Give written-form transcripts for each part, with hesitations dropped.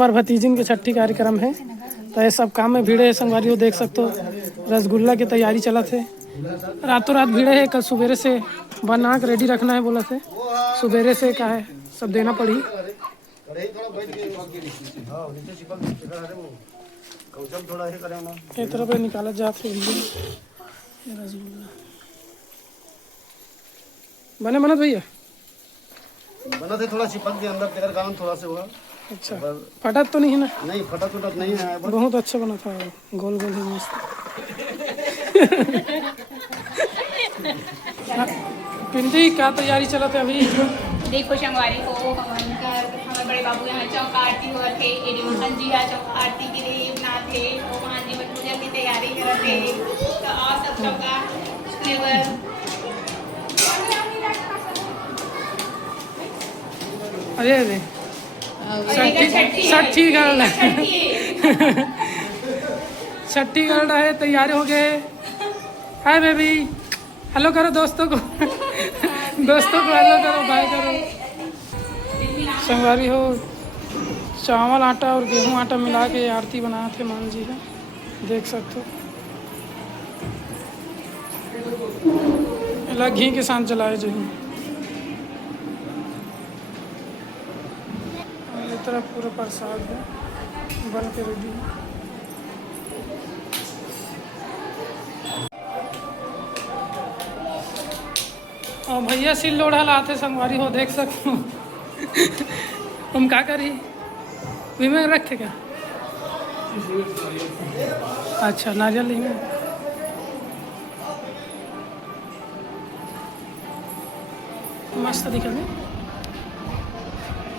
हमारे भतीजिन के छठी कार्यक्रम है, तो ये सब काम में भीड़े है संगवारी हो देख सकते हो। रसगुल्ला की तैयारी चला थे, रातों रात भीड़े है। कल सुबेरे से बना के रेडी रखना है बोला थे, सुबेरे से का है सब देना पड़ी। एक तरफ निकाला जाते रसगुल्ला बने बनत भैया बना थे, थोड़ा चिपक के अंदर तेरा काम थोड़ा से हुआ। अच्छा, फटा तो नहीं है ना? नहीं फटा टूटा नहीं है, बहुत अच्छा बना था, गोल गोल है मस्त। पिंडी का तैयारी चला था अभी। देखो संगवारी हो हमारे बड़े बाबू यहाँ चौक आरती हुआ थे, मोहन जी यहाँ चौक आरती के लिए बना थे, मोहन जी पूजा की तैयारी कर थे, तो और सब चौका उसके बाद अरे अरे छठी गल छठी गल है, तैयार हो गए। हाय बेबी, हेलो करो दोस्तों को, दोस्तों को हेलो करो, बाय करो। संगवारी हो चावल आटा और गेहूं आटा मिला के आरती बनाए थे मान जी का, देख सकते हो। घी के साथ जलाए जो ही तरफ पूरा प्रसाद है बन के रेडी है। और भैया सिल लोढ़ा लाते संगवारी हो देख सकते हो। तुम क्या करी में रखे क्या? अच्छा नारियल ली में मस्त दिखा दे,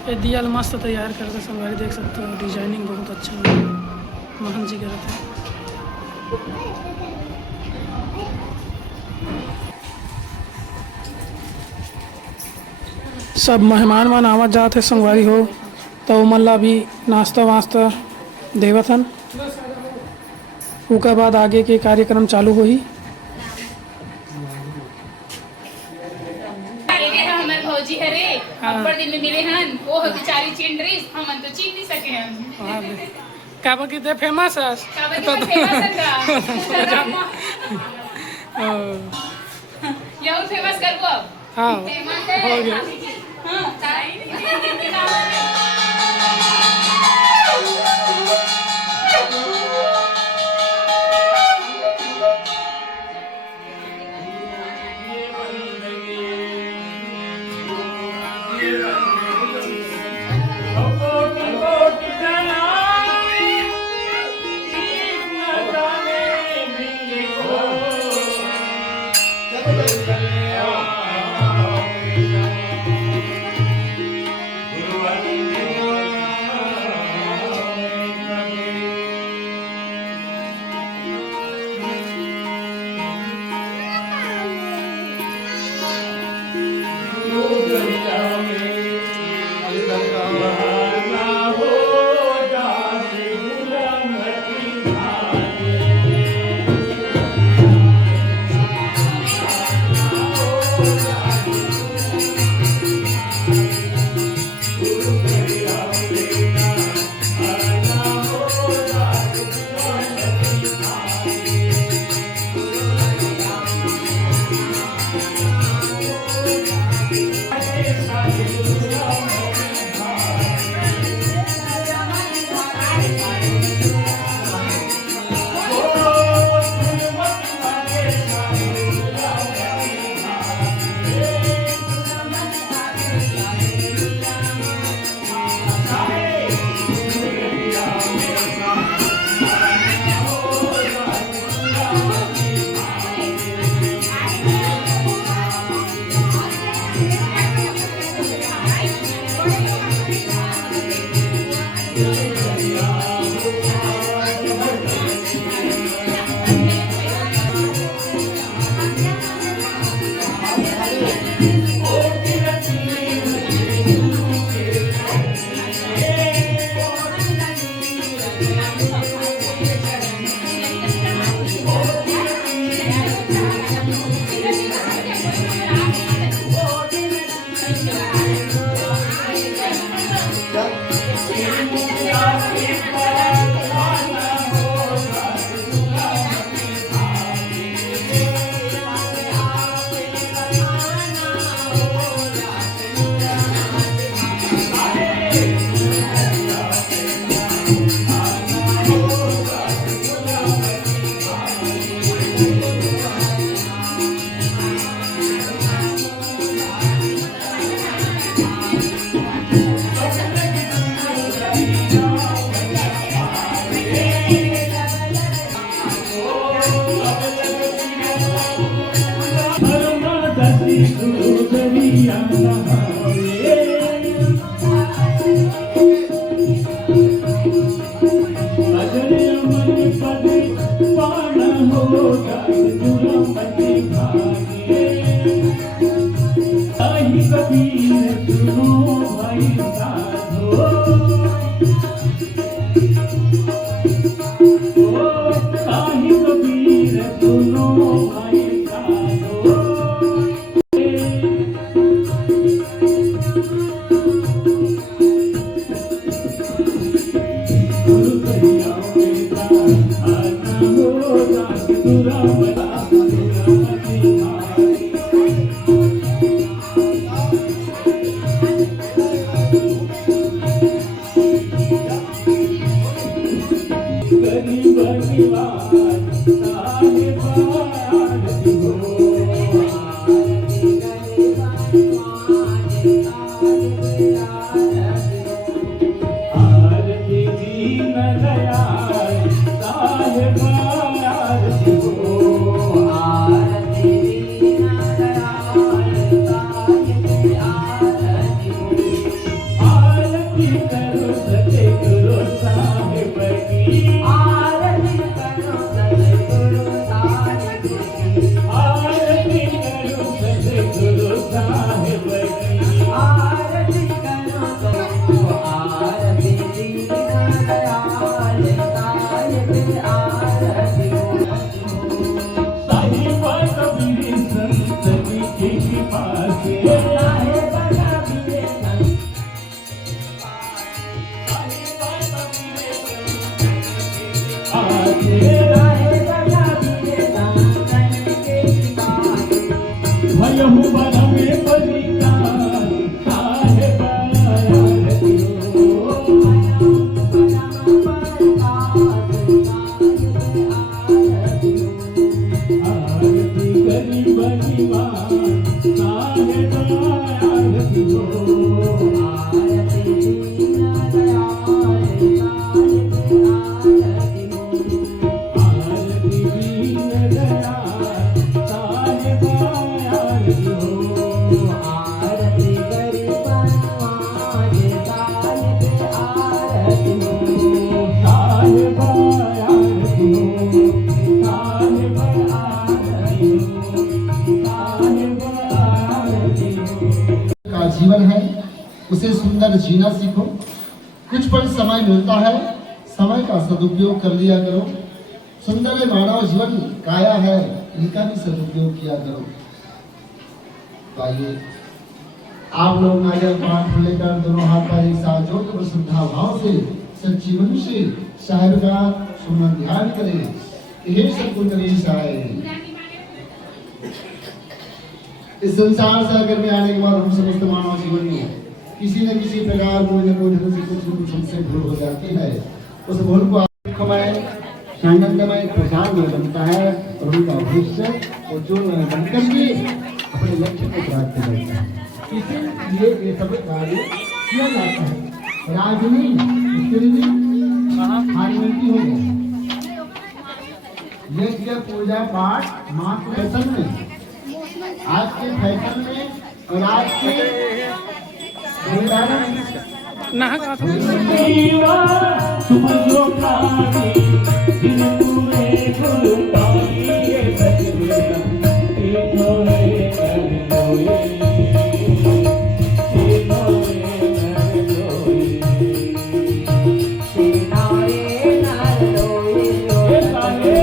ये दिया मस्त तैयार करके संगवारी देख सकते हो। डिजाइनिंग बहुत अच्छा है, मोहन जी करते हैं। सब मेहमान मान आवत जाते संगवारी हो, तो मल्ला भी नाश्ता वास्ता देवथन, उसके बाद आगे के कार्यक्रम चालू हो ही। भौजी हरे अब्बर दिन में मिले हन, वो बेचारी चिंड्रीस हमन तो चिन नहीं सके हन। का बकी ते फेमस है, का बकी फेमस है का यह फेमस करबो अब। हां फेमस है हो गया। हां साही कबीर सुनो भाई साधो, ओ साही कबीर सुनो भाई साधो। गुरु करिया मेरा आना हो जाके बुरा बला बुरा मती मारी। गरीब निवाज साहिब आरती हो, आरती दीन दयाल साहिब आरती हो, आरती करो सतगुरु साहिब की, आरती करो सतगुरु साहिब की, आरती करो आरती दीन दयाल साहिब आरती हो। साहिब कबीर संत जी की कृपा से, साहिब कबीर संत, साहिब कबीर संत आगे, साहिब कबीर संत की कृपा से, भयहु बन में बलिदान साहिब आरती हो, आरती गरीब निवाज साहिब आरती हो, आरती दीन दयाल साहिब आरती हो, आरती दीन दयाल साहिब आरती हो, आरती गरीब निवाज साहिब आरती हो, साहिब आरती हो, साहिब आरती हो, साहिब आरती हो। का जीवन है उसे सुंदर जीना सीखो। कुछ पल समय मिलता है, समय का सदुपयोग कर लिया करो। सुंदर मानव जीवन काया है, इनका भी सदुपयोग किया करो। तो आइए आप लोग नारियल पाठ लेकर दोनों हाथ पर एक साथ जोड़कर श्रद्धा भाव से सच्ची मन से साहिब का सुमन ध्यान करें। हे सतगुरु गणेश आए। इस संसार से अगर में आने के बाद हम समस्त मानव जीवन में किसी न किसी प्रकार कोई न कोई ढंग से कुछ न कुछ हमसे भूल हो जाती है। उस भूल को दुखमय आनंदमय खुशहाल में बनता है और उनका भविष्य उज्ज्वल में बनकर के अपने लक्ष्य को प्राप्त करता है। इसीलिए ये सब कार्य किया जाता है। राजनी हारमिटी हो गया। यज्ञ पूजा पाठ मात्र फैशन में, आज के फैशन में और आज के नहा का था तुम जो खानी दिन पूरे गुरुताई ये सजना एक होए कर होए एक होए कर होए सिनारे नार होए ये सारे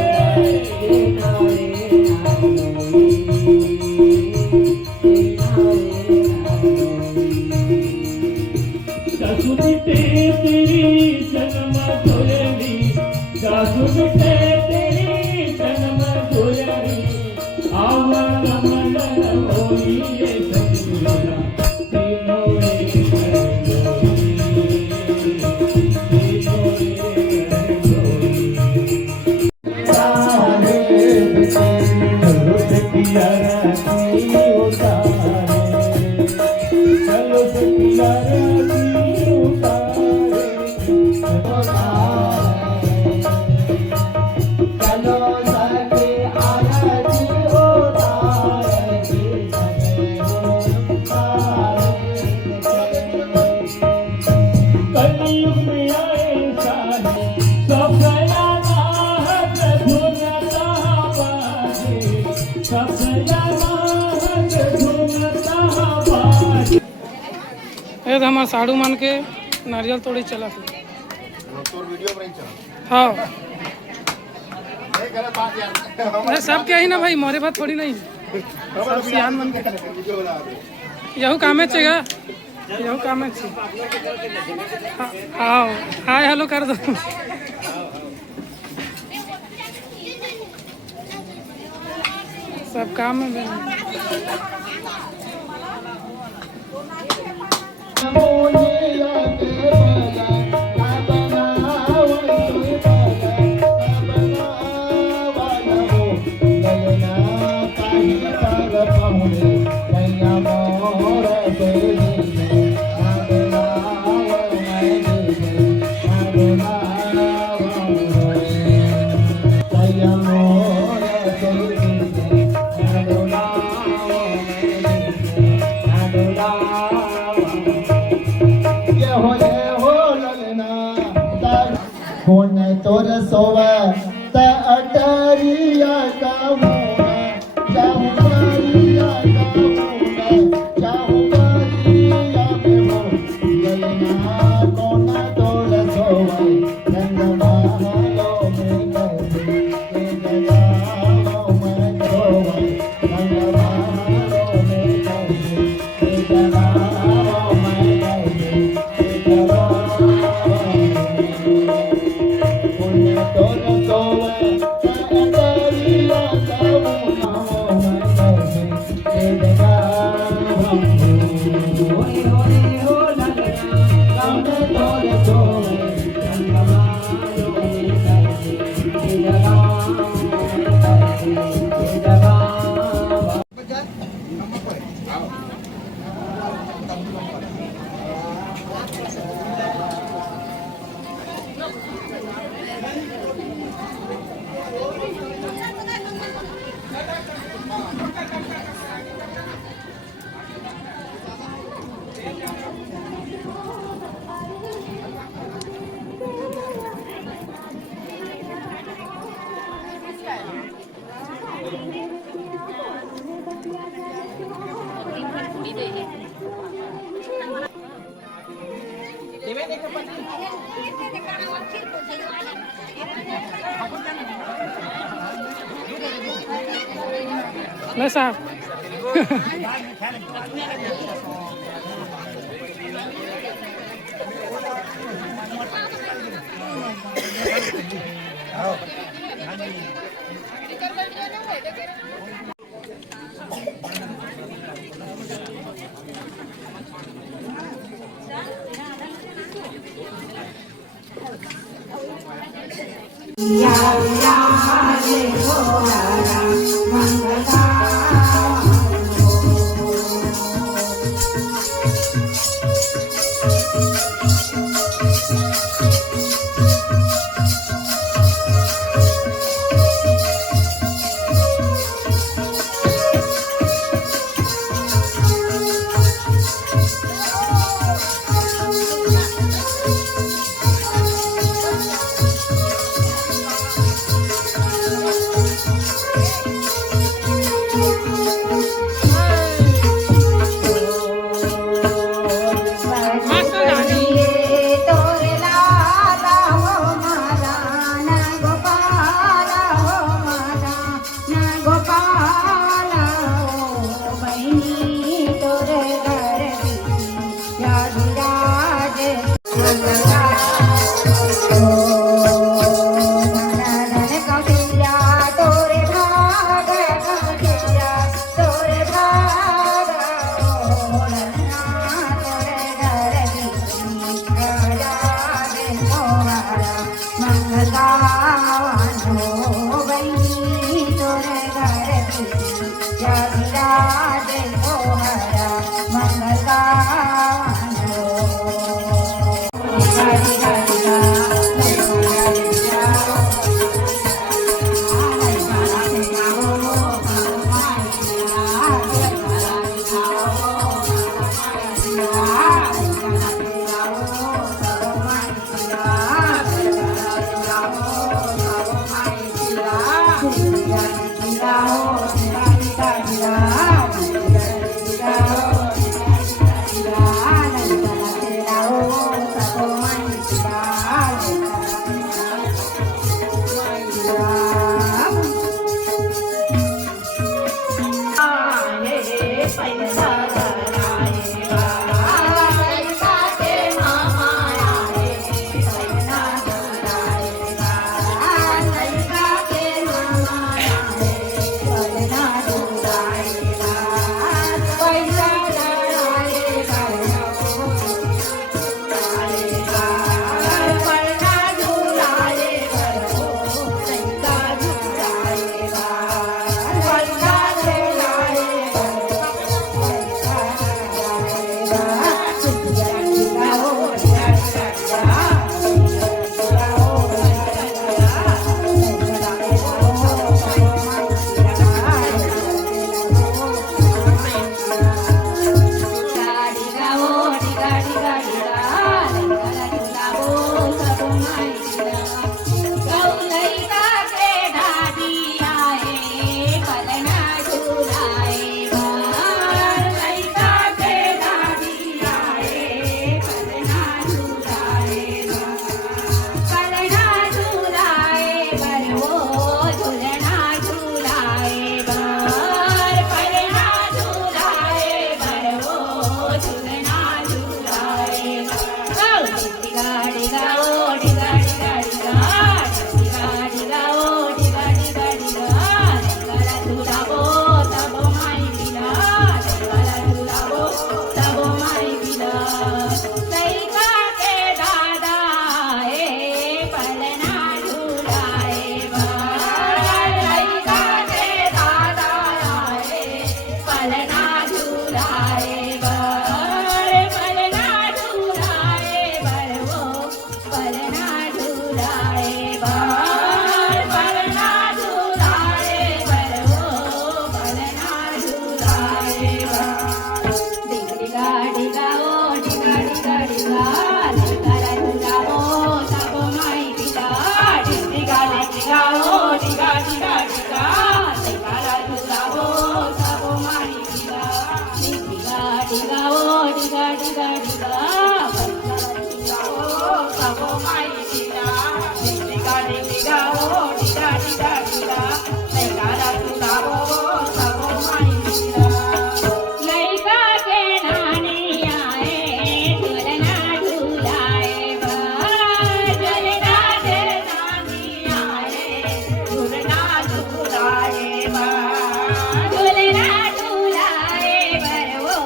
सिनारे नार जासुदी तेरी जन्म धोयरी, जासुदी तेरी जन्म धोयरी, आवन मन होई ये सजना तीनों एक होई, तीनों एक होई। सारे चलो सखिया राती उतारे, चलो सखिया राती उतारे, तो हमारे साड़ू मान के नारियल तोड़ी चला थे। हाँ अरे सब क्या ही ना भाई, मोरे बात थोड़ी नहीं, सब सियान मन के यहू काम है, यहू काम है। हाँ हाय हेलो कर दो। सब काम में तोर सोवा त अटरिया का मोहा जाऊं बारिया का मोहा जाऊं बारिया में हो गलना कोना तोर सोवा रंग महलो में गए जगाओ मैं सोवा रंग महलो में गए जगाओ मैं गए नहीं साहब। झूलना झूलाए बर वो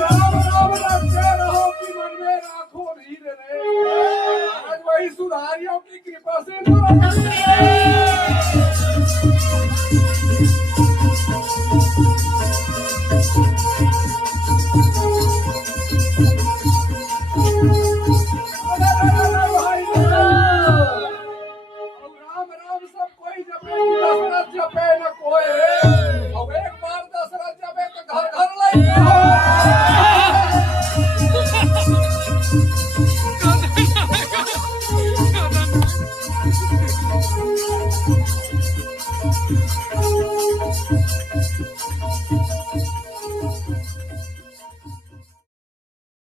राम राम रखते रहो कि मन में राखो धीर रे। आज वही सुधारियों की कृपा से न भाई राम राम सब कोई जपे दशरथ जपे न कोई। अब एक बार दशरथ जपे तो घर घर लई